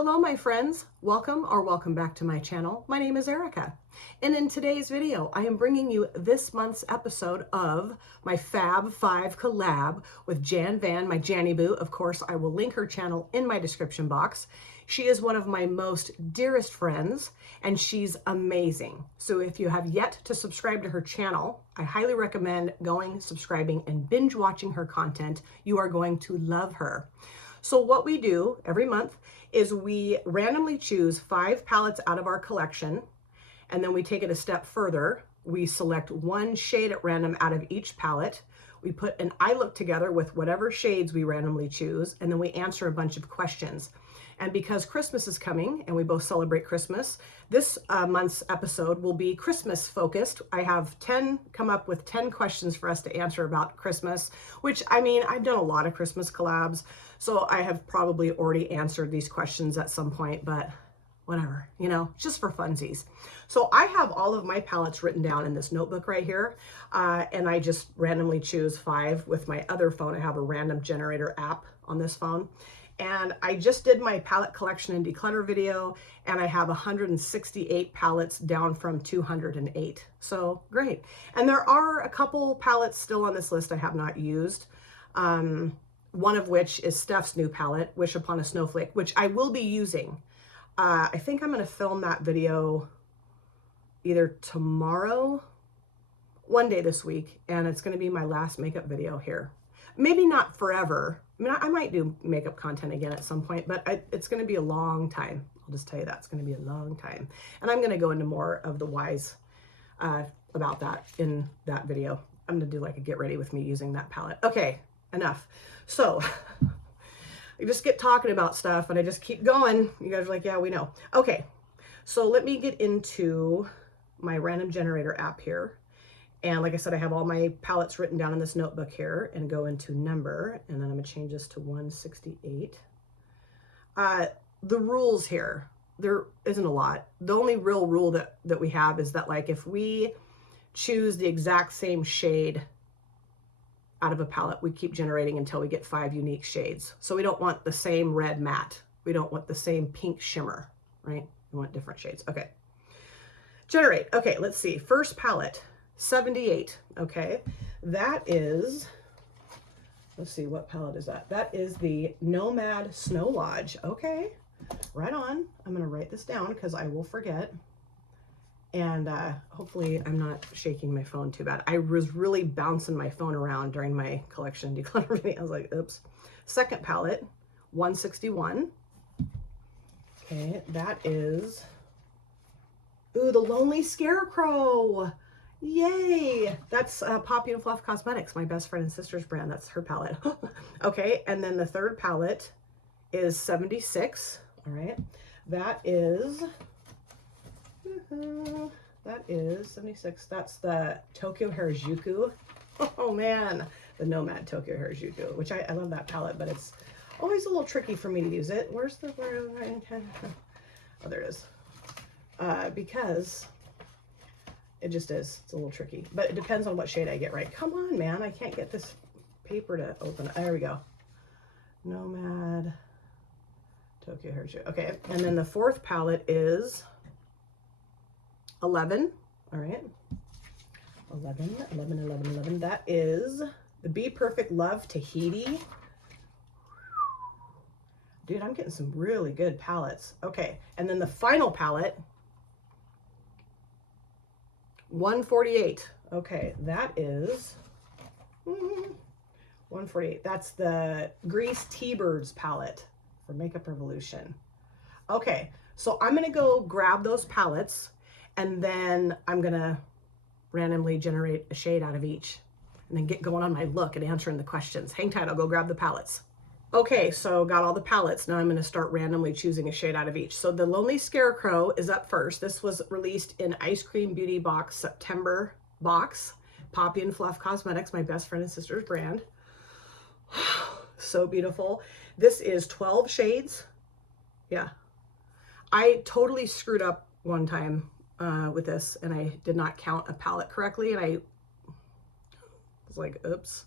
Hello, my friends. Welcome back to my channel. My name is Erica, and in today's video, I am bringing you this month's episode of my Fab 5 collab with Jan Van, my Janny Boo. Of course, I will link her channel in my description box. She is one of my most dearest friends, and she's amazing. So if you have yet to subscribe to her channel, I highly recommend going, subscribing, and binge watching her content. You are going to love her. So what we do every month is we randomly choose 5 palettes out of our collection, and then we take it a step further. We select one shade at random out of each palette. We put an eye look together with whatever shades we randomly choose, and then we answer a bunch of questions. And because Christmas is coming and we both celebrate Christmas, this month's episode will be Christmas focused. I have come up with 10 questions for us to answer about Christmas, which, I mean, I've done a lot of Christmas collabs, so I have probably already answered these questions at some point, but whatever, you know, just for funsies. So I have all of my palettes written down in this notebook right here, and I just randomly choose 5 with my other phone. I have a random generator app on this phone. And I just did my palette collection and declutter video, and I have 168 palettes down from 208. So great. And there are a couple palettes still on this list I have not used. One of which is Steph's new palette, Wish Upon a Snowflake, which I will be using. I think I'm going to film that video either tomorrow, one day this week, and it's going to be my last makeup video here. Maybe not forever. I mean, I might do makeup content again at some point, but it's going to be a long time. I'll just tell you that. It's going to be a long time. And I'm going to go into more of the whys about that in that video. I'm going to do like a get ready with me using that palette. Okay, enough. So I just get talking about stuff and I just keep going. You guys are like, yeah, we know. Okay, so let me get into my random generator app here. And like I said, I have all my palettes written down in this notebook here, and go into number, and then I'm gonna change this to 168. The rules here, there isn't a lot. The only real rule that we have is that, like, if we choose the exact same shade out of a palette, we keep generating until we get 5 unique shades. So we don't want the same red matte. We don't want the same pink shimmer, right? We want different shades. Okay. Generate. Okay, let's see. First palette. 78. Okay, that is, let's see, what palette is that? That is the Nomad Snow Lodge. Okay, right on. I'm gonna write this down because I will forget, and hopefully I'm not shaking my phone too bad. I was really bouncing my phone around during my collection declutter video. I was like, oops. Second palette, 161. Okay, that is, ooh, the Lonely Scarecrow. Yay! That's Poppy and Fluff Cosmetics, my best friend and sister's brand. That's her palette. Okay, and then the third palette is 76. All right, that is 76. That's the Tokyo Harajuku. Oh man, the Nomad Tokyo Harajuku, which I love that palette, but it's always a little tricky for me to use it. Where's the, oh, there it is. Because it just is. It's a little tricky, but it depends on what shade I get right. Come on, man. I can't get this paper to open. There we go. Nomad Tokyo Harajuku. Okay, and then the fourth palette is 11. All right. 11. That is the Be Perfect Love Tahiti. Dude, I'm getting some really good palettes. Okay, and then the final palette, 148. Okay, that is 148. That's the Grease T-Birds palette for Makeup Revolution. Okay, so I'm gonna go grab those palettes, and then I'm gonna randomly generate a shade out of each, and then get going on my look and answering the questions. Hang tight, I'll go grab the palettes. Okay, so got all the palettes. Now I'm going to start randomly choosing a shade out of each. So the Lonely Scarecrow is up first. This was released in Ice Cream Beauty Box September box. Poppy and Fluff Cosmetics, my best friend and sister's brand. So beautiful. This is 12 shades. Yeah. I totally screwed up one time with this, and I did not count a palette correctly, and I was like, oops.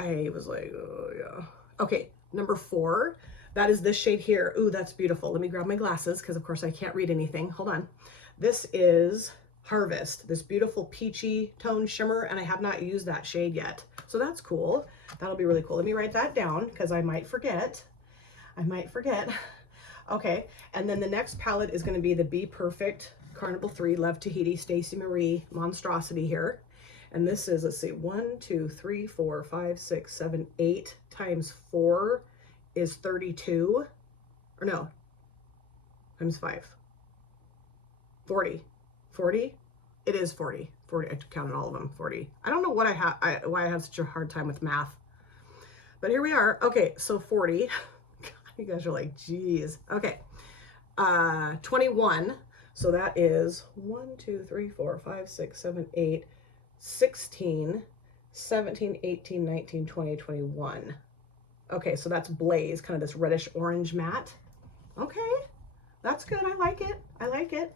I was like, oh yeah. Okay, number 4, That is this shade here. Ooh, that's beautiful. Let me grab my glasses because of course I can't read anything. Hold on. This is Harvest, this beautiful peachy tone shimmer, and I have not used that shade yet. So that's cool. That'll be really cool. Let me write that down because I might forget. Okay, and then the next palette is going to be the Be Perfect Carnival 3 Love Tahiti Stacey Marie Monstrosity here. And this is, let's see, 1, 2, 3, 4, 5, 6, 7, 8 times 4 is 32. Or no, times 5. 40. 40? It is 40. 40. I counted all of them. 40. I don't know what why I have such a hard time with math. But here we are. Okay, so 40. God, you guys are like, geez. Okay. 21. So that is 1, 2, 3, 4, 5, 6, 7, 8, 16, 17, 18, 19, 20, 21. Okay, so that's Blaze, kind of this reddish orange matte. Okay, that's good. I like it. I like it.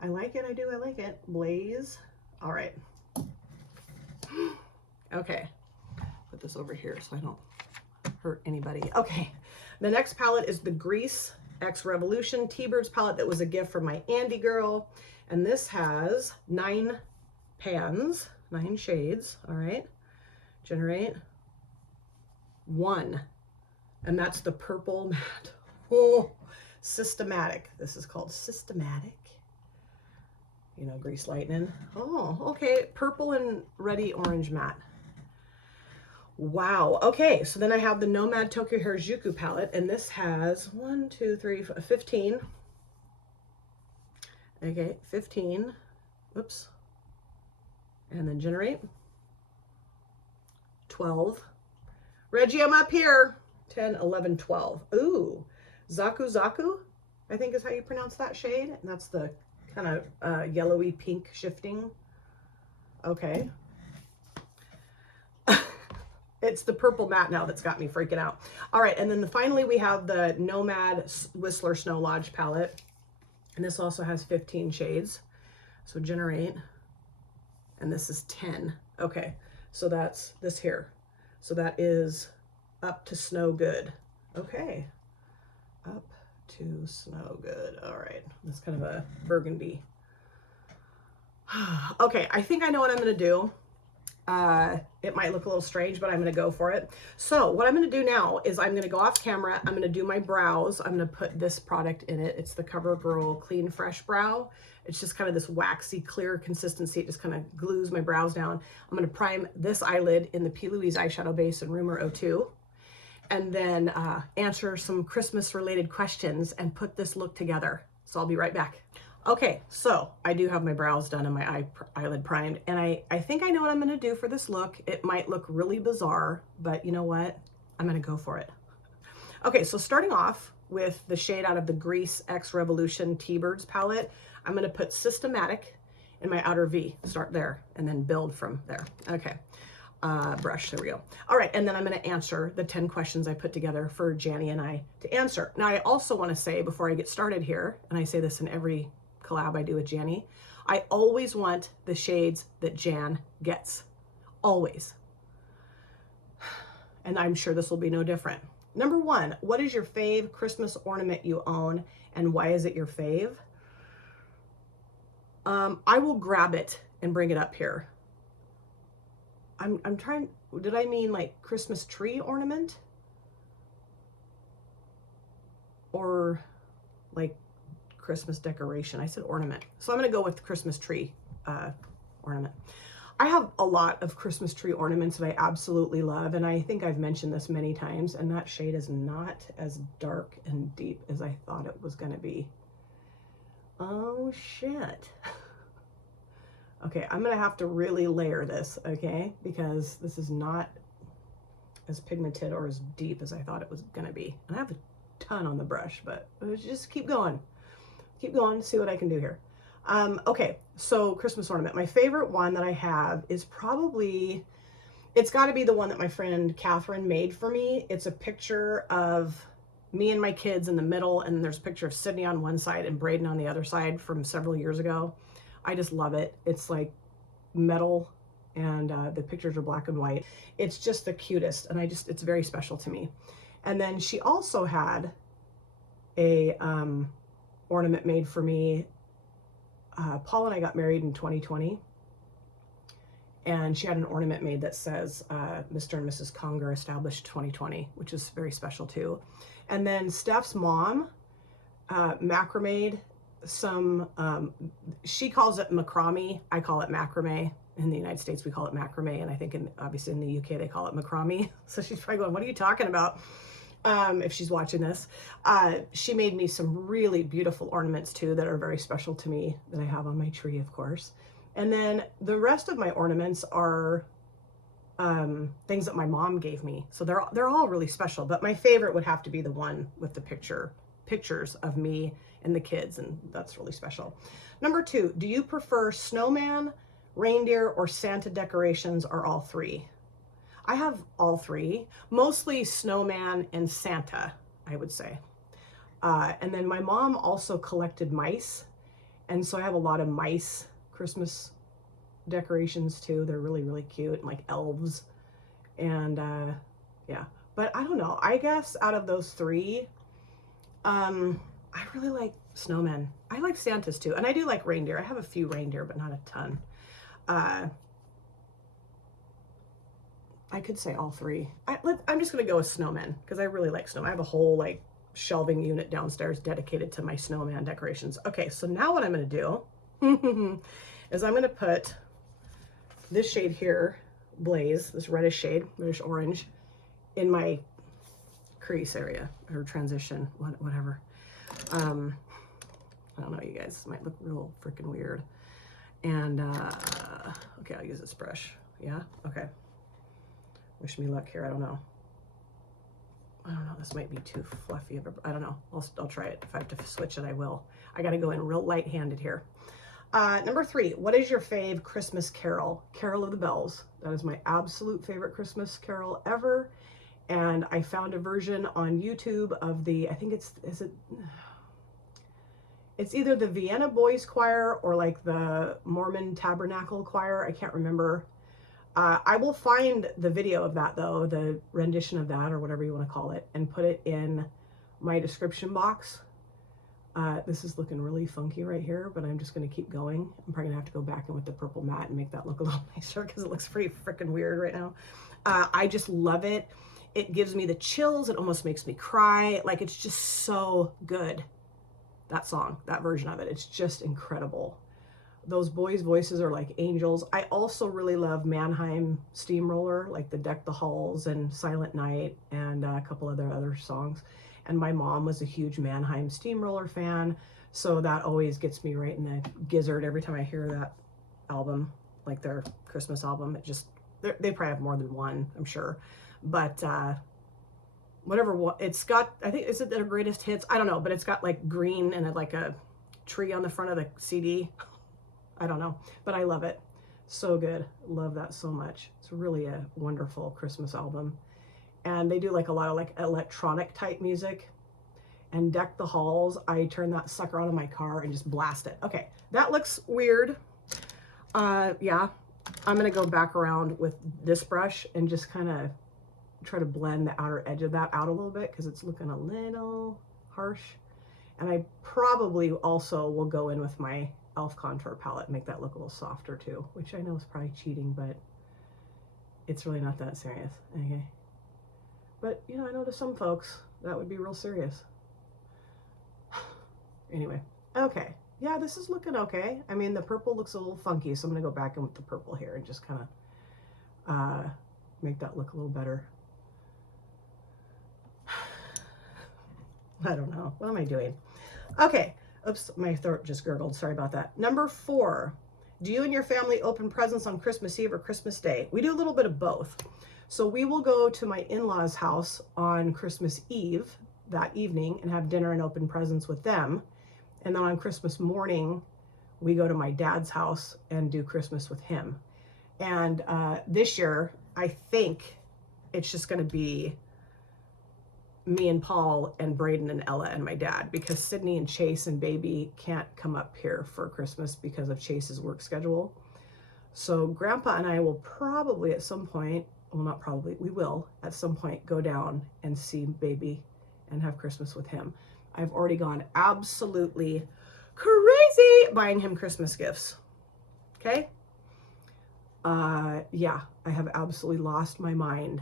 I like it. I do. I like it. Blaze. All right. Okay. Put this over here so I don't hurt anybody. Okay. The next palette is the Grease X Revolution T-Birds palette that was a gift from my Andy girl. And this has 9 pans, 9 shades. All right. Generate 1. And that's the purple matte. Oh, Systematic. This is called Systematic. You know, Grease Lightning. Oh, okay. Purple and reddy orange matte. Wow. Okay. So then I have the Nomad Tokyo Harajuku palette, and this has 1, 2, 3, 4, 15. Okay. 15. Whoops. And then generate. 12. Reggie, I'm up here. 10, 11, 12. Ooh. Zaku Zaku, I think is how you pronounce that shade. And that's the kind of yellowy pink shifting. Okay. It's the purple matte now that's got me freaking out. All right, and then finally we have the Nomad Whistler Snow Lodge palette. And this also has 15 shades. So generate. And this is 10. Okay, so that's this here. So that is Up to Snow Good. Okay. Up to Snow Good. All right. That's kind of a burgundy. Okay, I think I know what I'm going to do. It might look a little strange, but I'm going to go for it. So what I'm going to do now is I'm going to go off camera. I'm going to do my brows. I'm going to put this product in it. It's the CoverGirl Clean Fresh Brow. It's just kind of this waxy, clear consistency. It just kind of glues my brows down. I'm going to prime this eyelid in the P. Louise eyeshadow base in Rumor 02. And then answer some Christmas related questions and put this look together. So I'll be right back. Okay, so I do have my brows done and my eyelid primed, and I think I know what I'm gonna do for this look. It might look really bizarre, but you know what? I'm gonna go for it. Okay, so starting off with the shade out of the Grease X Revolution T-Birds palette, I'm gonna put Systematic in my outer V. Start there and then build from there. Okay. Brush, there we go. All right, and then I'm going to answer the 10 questions I put together for Janny and I to answer. Now, I also want to say before I get started here, and I say this in every collab I do with Janny, I always want the shades that Jan gets. Always. And I'm sure this will be no different. Number 1, what is your fave Christmas ornament you own, and why is it your fave? I will grab it and bring it up here. I'm trying, did I mean like Christmas tree ornament? Or like Christmas decoration? I said ornament. So I'm going to go with Christmas tree ornament. I have a lot of Christmas tree ornaments that I absolutely love, and I think I've mentioned this many times, and that shade is not as dark and deep as I thought it was going to be. Oh, shit. Okay, I'm gonna have to really layer this, okay? Because this is not as pigmented or as deep as I thought it was gonna be. And I have a ton on the brush, but just keep going. Keep going, see what I can do here. Okay, so Christmas ornament. My favorite one that I have is probably, it's gotta be the one that my friend Catherine made for me. It's a picture of me and my kids in the middle, and there's a picture of Sydney on one side and Braden on the other side from several years ago. I just love it. It's like metal, and the pictures are black and white. It's just the cutest, and it's very special to me. And then she also had a ornament made for me. Paul and I got married in 2020. And she had an ornament made that says Mr. and Mrs. Conger established 2020, which is very special too. And then Steph's mom macrameed some, she calls it macrame. I call it macrame. In the United States, we call it macrame. And I think obviously in the UK, they call it macrame. So she's probably going, what are you talking about? If she's watching this. She made me some really beautiful ornaments too that are very special to me that I have on my tree, of course. And then the rest of my ornaments are things that my mom gave me. So they're all really special, but my favorite would have to be the one with the pictures of me and the kids, and that's really special. Number 2, do you prefer snowman, reindeer, or Santa decorations, or all 3? I have all 3, mostly snowman and Santa, I would say. And then my mom also collected mice, and so I have a lot of mice Christmas decorations too. They're really, really cute, like elves. And yeah, but I don't know. I guess out of those 3, I really like snowmen. I like Santas too. And I do like reindeer. I have a few reindeer, but not a ton. I could say all 3. I'm just going to go with snowmen because I really like snowmen. I have a whole like shelving unit downstairs dedicated to my snowman decorations. Okay, so now what I'm going to do is I'm going to put this shade here, Blaze, this reddish shade, reddish orange, in my crease area or transition, whatever. I don't know, you guys, this might look real freaking weird. And okay, I'll use this brush. Yeah, okay. Wish me luck here. I don't know. This might be too fluffy of a, I don't know. I'll try it. If I have to switch it, I will. I got to go in real light-handed here. Number 3, what is your fave Christmas carol? Carol of the Bells. That is my absolute favorite Christmas carol ever. And I found a version on YouTube of the, I think it's either the Vienna Boys Choir or like the Mormon Tabernacle Choir. I can't remember. I will find the video of that though, the rendition of that or whatever you want to call it, and put it in my description box. This is looking really funky right here, but I'm just going to keep going. I'm probably going to have to go back in with the purple matte and make that look a little nicer because it looks pretty freaking weird right now. I just love it. It gives me the chills. It almost makes me cry. Like, it's just so good. That song, that version of it, it's just incredible. Those boys' voices are like angels. I also really love Mannheim Steamroller, like the Deck the Halls and Silent Night and a couple other songs. And my mom was a huge Mannheim Steamroller fan, so that always gets me right in the gizzard every time I hear that album, like their Christmas album. It just, they probably have more than one, I'm sure. But whatever, it's got, I think, is it their greatest hits? I don't know, but it's got like green and like a tree on the front of the CD. I don't know, but I love it. So good. Love that so much. It's really a wonderful Christmas album. And they do like a lot of like electronic type music. And Deck the Halls, I turn that sucker on in my car and just blast it. Okay, that looks weird. Yeah, I'm gonna go back around with this brush and just kind of try to blend the outer edge of that out a little bit because it's looking a little harsh. And I probably also will go in with my e.l.f. contour palette and make that look a little softer too, which I know is probably cheating, but it's really not that serious. Okay. But, you know, I know to some folks that would be real serious. Anyway, okay. Yeah, this is looking okay. I mean, the purple looks a little funky, so I'm going to go back in with the purple here and just kind of make that look a little better. I don't know. What am I doing? Okay. Oops, my throat just gurgled. Sorry about that. Number 4, do you and your family open presents on Christmas Eve or Christmas Day? We do a little bit of both. So we will go to my in-laws' house on Christmas Eve that evening and have dinner and open presents with them. And then on Christmas morning, we go to my dad's house and do Christmas with him. And this year, I think it's just going to be me and Paul and Braden and Ella and my dad, because Sydney and Chase and baby can't come up here for Christmas because of Chase's work schedule. So Grandpa and I will probably at some point well, not probably, we will at some point go down and see baby and have Christmas with him. I've already gone absolutely crazy buying him Christmas gifts. Okay. Yeah, I have absolutely lost my mind.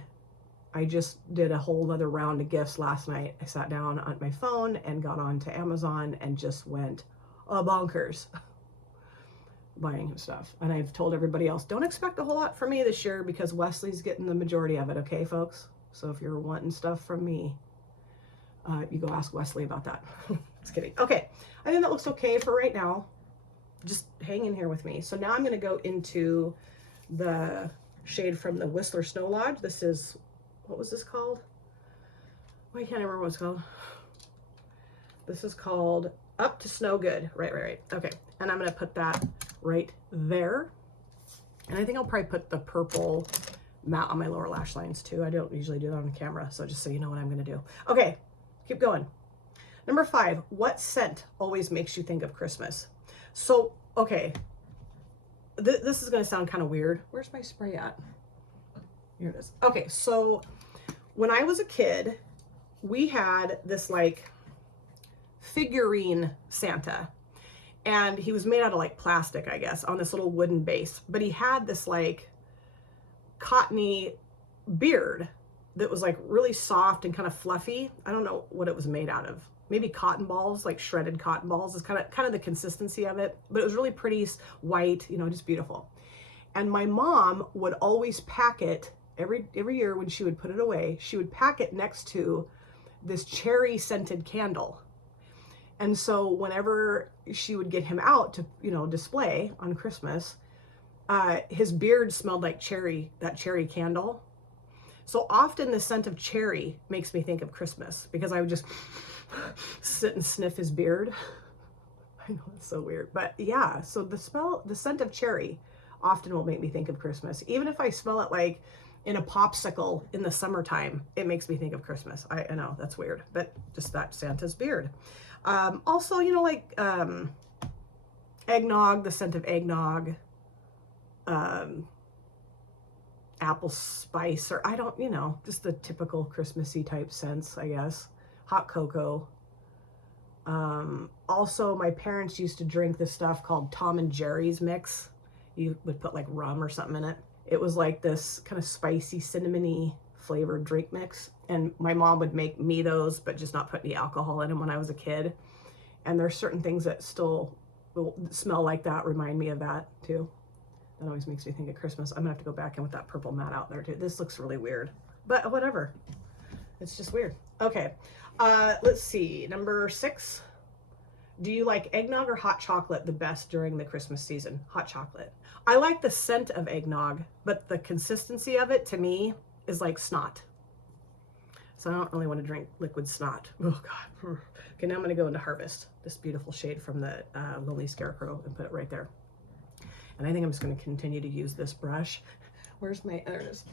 I just did a whole other round of gifts last night. I sat down on my phone and got on to Amazon and just went bonkers buying him stuff. And I've told everybody else, don't expect a whole lot from me this year because Wesley's getting the majority of it. Okay, folks? So if you're wanting stuff from me, you go ask Wesley about that. Just kidding. Okay, I think that looks okay for right now. Just hang in here with me. So now I'm going to go into the shade from the Whistler Snow Lodge. This is, what was this called? Well, I can't remember what it's called. This is called Up to Snow Good. Right. Okay, and I'm going to put that right there. And I think I'll probably put the purple matte on my lower lash lines too. I don't usually do that on camera, so just so you know what I'm going to do. Okay, keep going. Number 5, what scent always makes you think of Christmas? So, okay, this is going to sound kind of weird. Where's my spray at? Here it is. Okay, so when I was a kid, we had this like figurine Santa, and he was made out of like plastic, I guess, on this little wooden base, but he had this like cottony beard that was like really soft and kind of fluffy. I don't know what it was made out of. Maybe cotton balls, like shredded cotton balls is kind of the consistency of it, but it was really pretty white, you know, just beautiful. And my mom would always pack it every year when she would put it away. She would pack it next to this cherry scented candle. And so whenever she would get him out to, you know, display on Christmas, his beard smelled like that cherry candle. So often the scent of cherry makes me think of Christmas because I would just sit and sniff his beard. I know it's so weird, but yeah, so the scent of cherry often will make me think of Christmas. Even if I smell it like in a popsicle in the summertime, it makes me think of Christmas. I know that's weird, but just that Santa's beard. Also, you know, like eggnog, the scent of eggnog, apple spice, or I don't, you know, just the typical Christmassy type scents, I guess. Hot cocoa. Also, my parents used to drink this stuff called Tom and Jerry's mix. You would put like rum or something in it. It was like this kind of spicy, cinnamony flavored drink mix. And my mom would make me those, but just not put any alcohol in them when I was a kid. And there's certain things that still will smell like that, remind me of that too. That always makes me think of Christmas. I'm gonna have to go back in with that purple matte out there too. This looks really weird, but whatever. It's just weird. Okay, let's see. Number 6. Do you like eggnog or hot chocolate the best during the Christmas season? Hot chocolate. I like the scent of eggnog, but the consistency of it to me is like snot. So I don't really want to drink liquid snot. Oh God. Okay, now I'm gonna go into Harvest, this beautiful shade from the Lonely Scarecrow, and put it right there. And I think I'm just going to continue to use this brush. Where's my, there it is.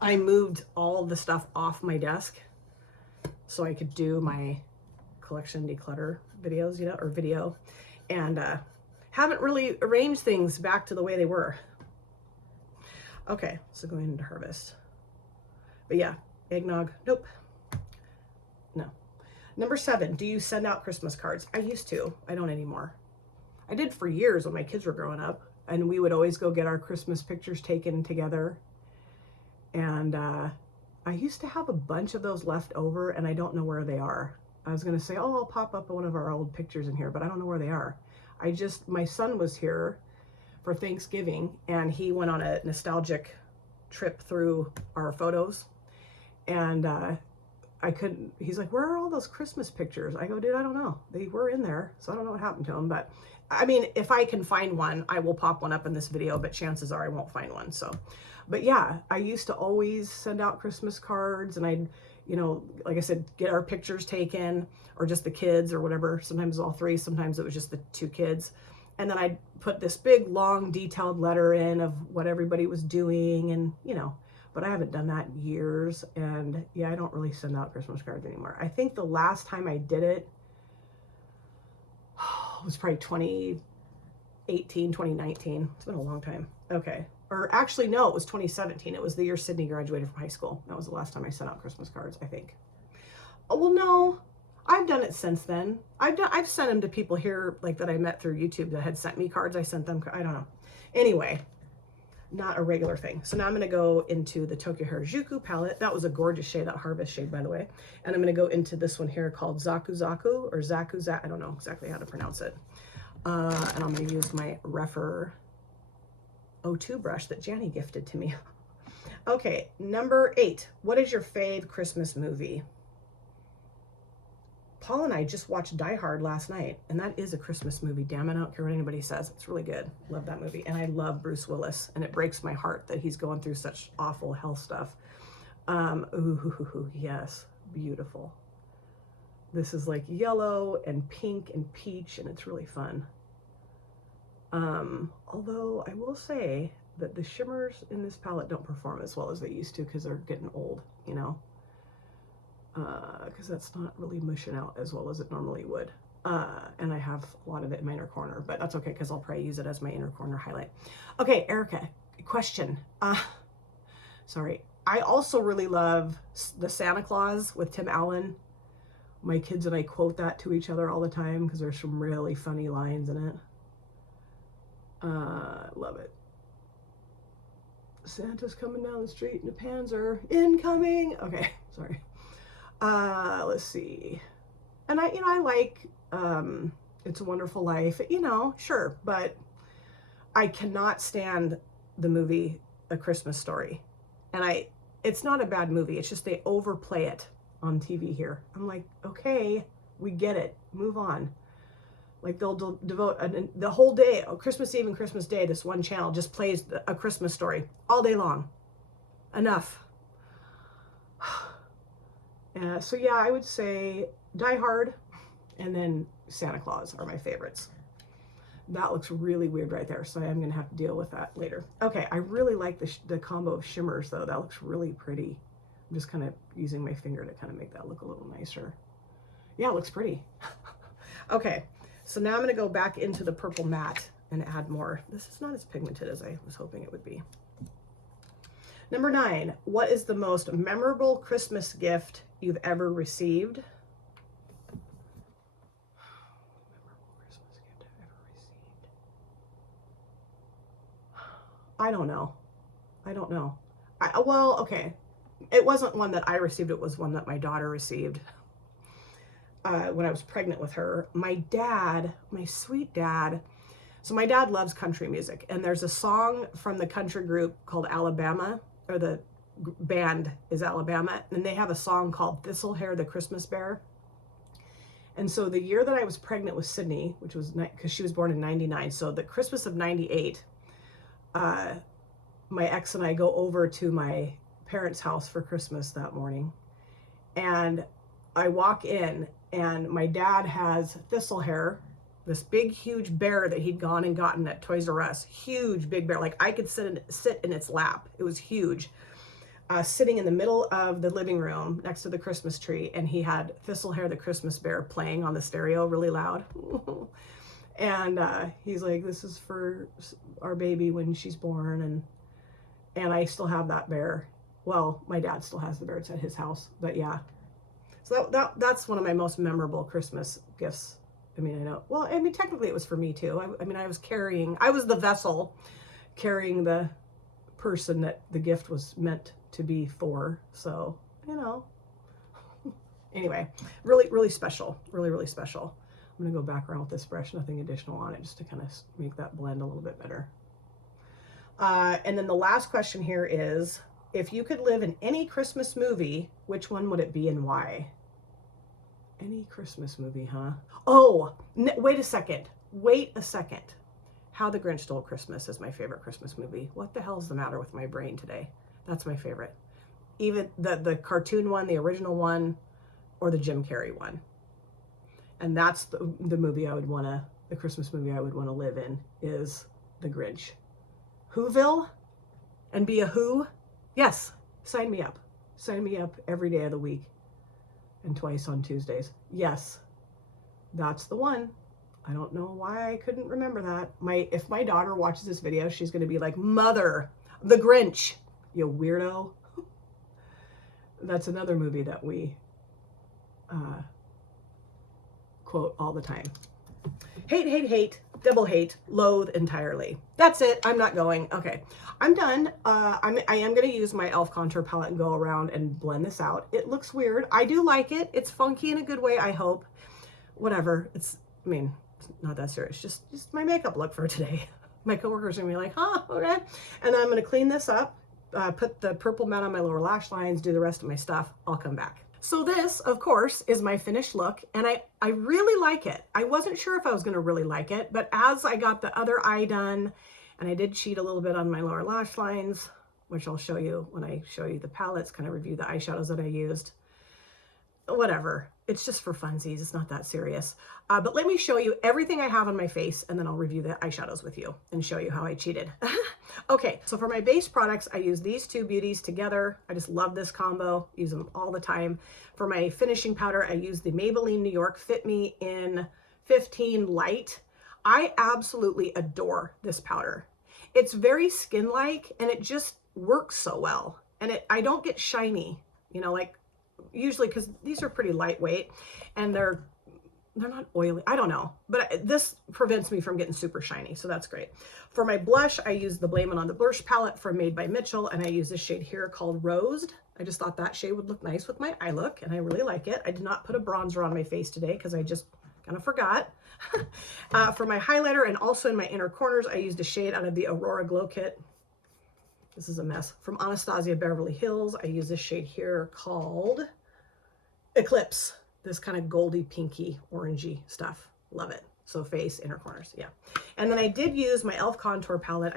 I moved all the stuff off my desk so I could do my collection declutter videos, you know, or video. And haven't really arranged things back to the way they were. Okay, so going into Harvest. But yeah, eggnog, nope. No. Number 7, do you send out Christmas cards? I used to, I don't anymore. I did for years when my kids were growing up, and we would always go get our Christmas pictures taken together. And I used to have a bunch of those left over, and I don't know where they are. I was going to say, oh, I'll pop up one of our old pictures in here, but I don't know where they are. My son was here for Thanksgiving, and he went on a nostalgic trip through our photos. And I couldn't, he's like, where are all those Christmas pictures? I go, dude, I don't know. They were in there, so I don't know what happened to them. But I mean, if I can find one, I will pop one up in this video, but chances are I won't find one. So, but yeah, I used to always send out Christmas cards, and I'd, you know, like I said, get our pictures taken, or just the kids or whatever. Sometimes all 3, sometimes it was just the 2 kids. And then I'd put this big, long, detailed letter in of what everybody was doing, and, you know, but I haven't done that in years. And yeah, I don't really send out Christmas cards anymore. I think the last time I did it was probably 2019. It's been a long time. Okay. Or actually, no, it was 2017. It was the year Sydney graduated from high school. That was the last time I sent out Christmas cards, I think. Oh, well, no, I've done it since then. I've sent them to people here, like that I met through YouTube that had sent me cards. I sent them, I don't know. Anyway, not a regular thing. So now I'm going to go into the Tokyo Harajuku palette. That was a gorgeous shade, that Harvest shade, by the way. And I'm going to go into this one here called Zaku Zaku, or Zaku Zaku. I don't know exactly how to pronounce it. And I'm going to use my Rephr 02 brush that Janny gifted to me. Okay, number 8. What is your fave Christmas movie? Paul and I just watched Die Hard last night, and that is a Christmas movie. Damn it, I don't care what anybody says. It's really good. Love that movie. And I love Bruce Willis, and it breaks my heart that he's going through such awful health stuff. Ooh, yes, beautiful. This is like yellow and pink and peach, and it's really fun. Although I will say that the shimmers in this palette don't perform as well as they used to because they're getting old, you know, because that's not really mushing out as well as it normally would. And I have a lot of it in my inner corner, but that's okay because I'll probably use it as my inner corner highlight. Okay, Erica, question. Sorry. I also really love the Santa Claus with Tim Allen. My kids and I quote that to each other all the time because there's some really funny lines in it. Love it. Santa's coming down the street and the pans are incoming. Okay, sorry. Let's see. And I like It's a Wonderful Life, sure, but I cannot stand the movie A Christmas Story. And it's not a bad movie. It's just they overplay it on TV here. I'm like, okay, we get it. Move on. Like they'll devote the whole day, Christmas Eve and Christmas Day, this one channel just plays A Christmas Story all day long. Enough. So yeah, I would say Die Hard and then Santa Claus are my favorites. That looks really weird right there, so I'm going to have to deal with that later. Okay, I really like the combo of shimmers, though. That looks really pretty. I'm just kind of using my finger to kind of make that look a little nicer. Yeah, it looks pretty. Okay, so now I'm going to go back into the purple matte and add more. This is not as pigmented as I was hoping it would be. Number 9, what is the most memorable Christmas gift you've ever received? I don't know. Well, okay. It wasn't one that I received. It was one that my daughter received when I was pregnant with her. My dad, my sweet dad. So my dad loves country music. And there's a song from the country group called Alabama, or the band is Alabama. And they have a song called Thistlehair the Christmas Bear. And so the year that I was pregnant with Sydney, which was because she was born in 99. So the Christmas of 98, my ex and I go over to my parents' house for Christmas that morning, and I walk in and my dad has Thistlehair, this big huge bear that he'd gone and gotten at Toys R Us, huge big bear, like I could sit in its lap. It was huge, sitting in the middle of the living room next to the Christmas tree, and he had Thistlehair the Christmas Bear playing on the stereo really loud. And he's like, this is for our baby when she's born, and I still have that bear. Well, my dad still has the bear. It's at his house, but yeah. So that's one of my most memorable Christmas gifts. I mean, I know. Well, I mean, technically it was for me too. I mean, I was the vessel carrying the person that the gift was meant to be for. So, anyway, really, really special. Really, really special. I'm going to go back around with this brush, nothing additional on it, just to kind of make that blend a little bit better. And then the last question here is, if you could live in any Christmas movie, which one would it be and why? Any Christmas movie, huh? Oh, wait a second. How the Grinch Stole Christmas is my favorite Christmas movie. What the hell's the matter with my brain today? That's my favorite. Even the cartoon one, the original one, or the Jim Carrey one. And that's the movie the Christmas movie I would want to live in, is The Grinch. Whoville and be a Who? Yes, sign me up. Sign me up every day of the week and twice on Tuesdays. Yes, that's the one. I don't know why I couldn't remember that. If my daughter watches this video, she's going to be like, Mother, the Grinch, you weirdo. That's another movie that we quote all the time. Hate, hate, hate, double hate, loathe entirely. That's it. I'm not going. Okay, I'm done. I am going to use my e.l.f. contour palette and go around and blend this out. It looks weird. I do like it. It's funky in a good way, I hope. Whatever. It's not that serious. Just my makeup look for today. My coworkers are going to be like, huh, okay. And then I'm going to clean this up, put the purple matte on my lower lash lines, do the rest of my stuff. I'll come back. So this, of course, is my finished look, and I really like it. I wasn't sure if I was going to really like it, but as I got the other eye done, and I did cheat a little bit on my lower lash lines, which I'll show you when I show you the palettes, kind of review the eyeshadows that I used. Whatever. It's just for funsies. It's not that serious. But let me show you everything I have on my face, and then I'll review the eyeshadows with you and show you how I cheated. Okay, so for my base products, I use these two beauties together. I just love this combo. Use them all the time. For my finishing powder, I use the Maybelline New York Fit Me in 15 Light. I absolutely adore this powder. It's very skin-like, and it just works so well. And I don't get shiny, you know, like usually, because these are pretty lightweight and they're not oily. I don't know, but this prevents me from getting super shiny, so that's great. For my blush, I use the Blame It on the Blush palette from Made by Mitchell, and I use this shade here called Rosed. I just thought that shade would look nice with my eye look, and I really like it. I did not put a bronzer on my face today because I just kind of forgot. For my highlighter and also in my inner corners, I used a shade out of the Aurora Glow Kit. This is a mess. From Anastasia Beverly Hills, I use this shade here called Eclipse. This kind of goldy, pinky, orangey stuff. Love it. So face, inner corners, yeah. And then I did use my e.l.f. contour palette,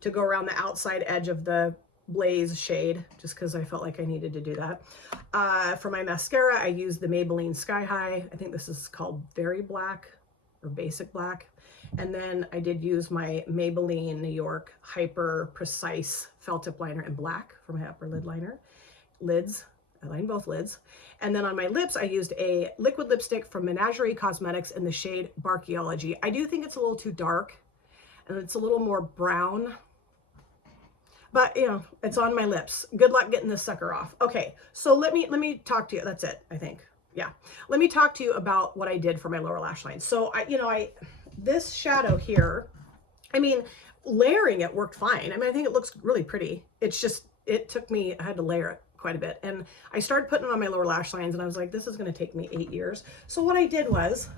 to go around the outside edge of the Blaze shade, just because I felt like I needed to do that. For my mascara, I used the Maybelline Sky High. I think this is called Very Black or Basic Black. And then I did use my Maybelline New York Hyper Precise Felt Tip Liner in black for my upper lid liner. Lids. I lined both lids. And then on my lips, I used a liquid lipstick from Menagerie Cosmetics in the shade Barkeology. I do think it's a little too dark, and it's a little more brown. But, you know, it's on my lips. Good luck getting this sucker off. Okay, so let me talk to you. That's it, I think. Yeah. Let me talk to you about what I did for my lower lash line. So, this shadow here, layering it worked fine. I think it looks really pretty. It's just, I had to layer it quite a bit. And I started putting it on my lower lash lines, and I was like, this is going to take me 8 years. So what I did was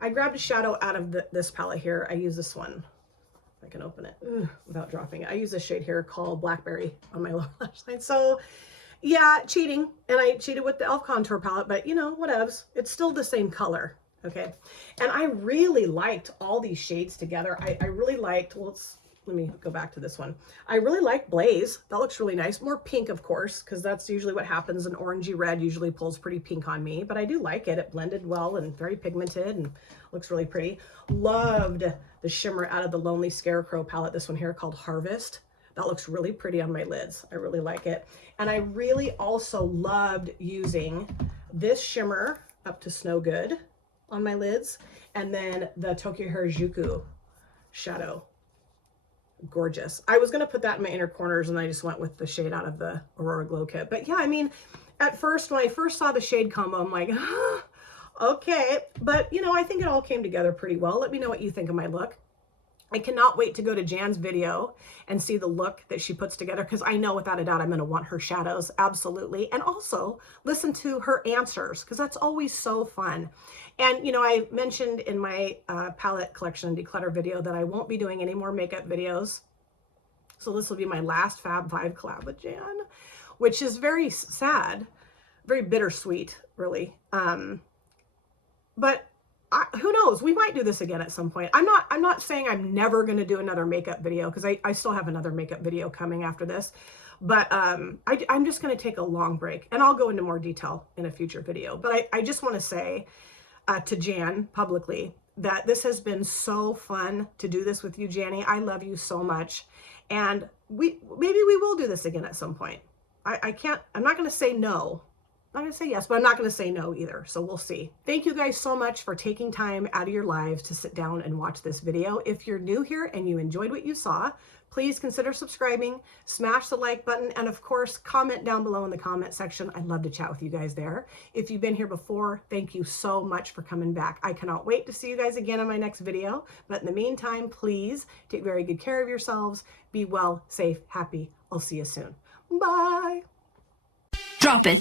I grabbed a shadow out of this palette here. I use this one. If I can open it without dropping it. I use this shade here called Blackberry on my lower lash line. So yeah, cheating. And I cheated with the e.l.f. contour palette, but whatevs. It's still the same color. Okay. And I really liked all these shades together. I really liked, let me go back to this one. I really like Blaze. That looks really nice. More pink, of course, because that's usually what happens. An orangey red usually pulls pretty pink on me, but I do like it. It blended well and very pigmented and looks really pretty. Loved the shimmer out of the Lonely Scarecrow palette. This one here called Harvest. That looks really pretty on my lids. I really like it. And I really also loved using this shimmer up to Snow Good on my lids, and then the Tokyo Harajuku shadow. Gorgeous. I was going to put that in my inner corners, and I just went with the shade out of the Aurora Glow Kit. But yeah, at first, when I first saw the shade combo, I'm like, okay. But, I think it all came together pretty well. Let me know what you think of my look. I cannot wait to go to Jan's video and see the look that she puts together, because I know without a doubt I'm going to want her shadows, absolutely. And also listen to her answers, because that's always so fun. And, I mentioned in my palette collection and declutter video that I won't be doing any more makeup videos. So this will be my last Fab 5 collab with Jan, which is very sad, very bittersweet, really. But who knows? We might do this again at some point. I'm not saying I'm never going to do another makeup video, because I still have another makeup video coming after this. But I'm just going to take a long break, and I'll go into more detail in a future video. But I just want to say to Jan publicly that this has been so fun to do this with you, Janny. I love you so much. And maybe we will do this again at some point. I'm not going to say no, I'm going to say yes, but I'm not going to say no either. So we'll see. Thank you guys so much for taking time out of your lives to sit down and watch this video. If you're new here and you enjoyed what you saw, please consider subscribing, smash the like button, and of course, comment down below in the comment section. I'd love to chat with you guys there. If you've been here before, thank you so much for coming back. I cannot wait to see you guys again in my next video. But in the meantime, please take very good care of yourselves. Be well, safe, happy. I'll see you soon. Bye. Drop it.